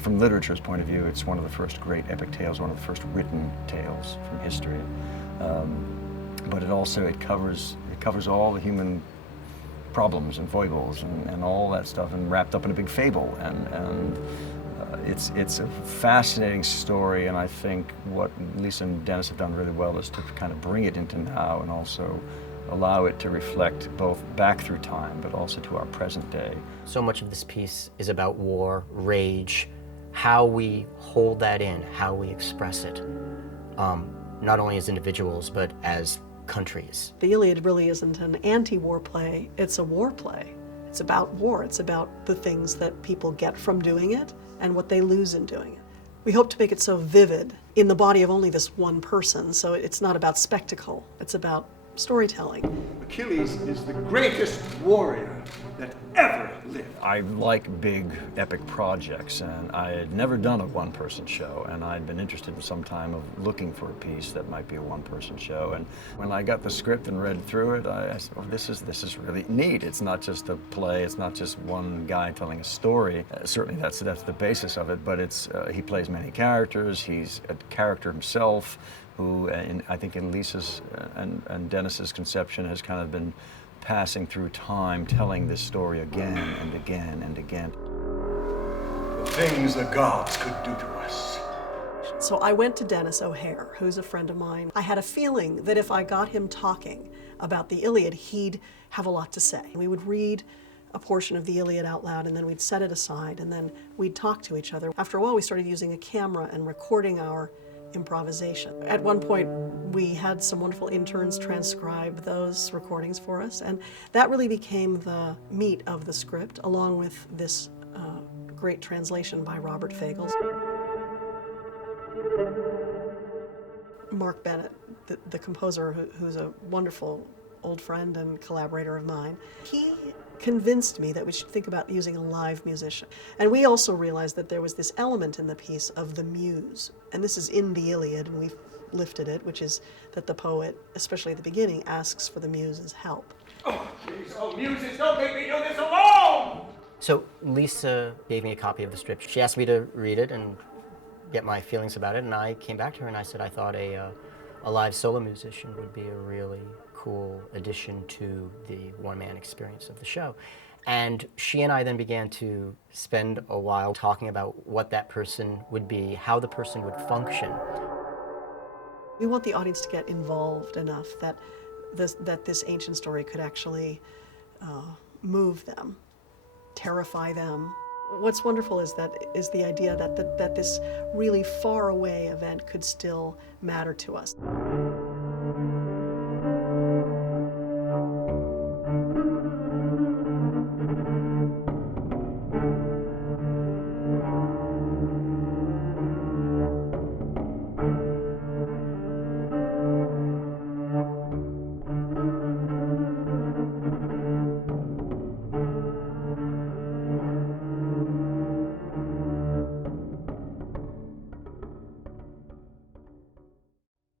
from literature's point of view, it's one of the first great epic tales, one of the first written tales from history. But it covers all the human problems and foibles and all that stuff, and wrapped up in a big fable. And it's a fascinating story, and I think what Lisa and Dennis have done really well is to kind of bring it into now and also allow it to reflect both back through time but also to our present day. So much of this piece is about war, rage, how we hold that in, how we express it, not only as individuals but as countries. The Iliad really isn't an anti-war play, it's a war play. It's about war, it's about the things that people get from doing it and what they lose in doing it. We hope to make it so vivid in the body of only this one person, so it's not about spectacle, it's about storytelling. Achilles is the greatest warrior that ever lived. I like big epic projects, and I had never done a one-person show, and I'd been interested for some time of looking for a piece that might be a one-person show. And when I got the script and read through it, I said, oh, this is really neat. It's not just a play, it's not just one guy telling a story. Certainly that's the basis of it, but he plays many characters, he's a character himself, who I think in Lisa's and Dennis's conception has kind of been passing through time, telling this story again and again and again. The things the gods could do to us. So I went to Dennis O'Hare, who's a friend of mine. I had a feeling that if I got him talking about the Iliad, he'd have a lot to say. We would read a portion of the Iliad out loud, and then we'd set it aside, and then we'd talk to each other. After a while, we started using a camera and recording our improvisation. At one point, we had some wonderful interns transcribe those recordings for us, and that really became the meat of the script, along with this great translation by Robert Fagles. Mark Bennett, the composer, who's a wonderful old friend and collaborator of mine, he convinced me that we should think about using a live musician. And we also realized that there was this element in the piece of the muse. And this is in the Iliad, and we've lifted it, which is that the poet, especially at the beginning, asks for the muse's help. Oh, please, oh, muses, don't make me do this alone! So Lisa gave me a copy of the script. She asked me to read it and get my feelings about it, and I came back to her and I said I thought a live solo musician would be a really cool addition to the one-man experience of the show. And she and I then began to spend a while talking about what that person would be, how the person would function. We want the audience to get involved enough that this ancient story could actually move them, terrify them. What's wonderful is the idea that this really far away event could still matter to us.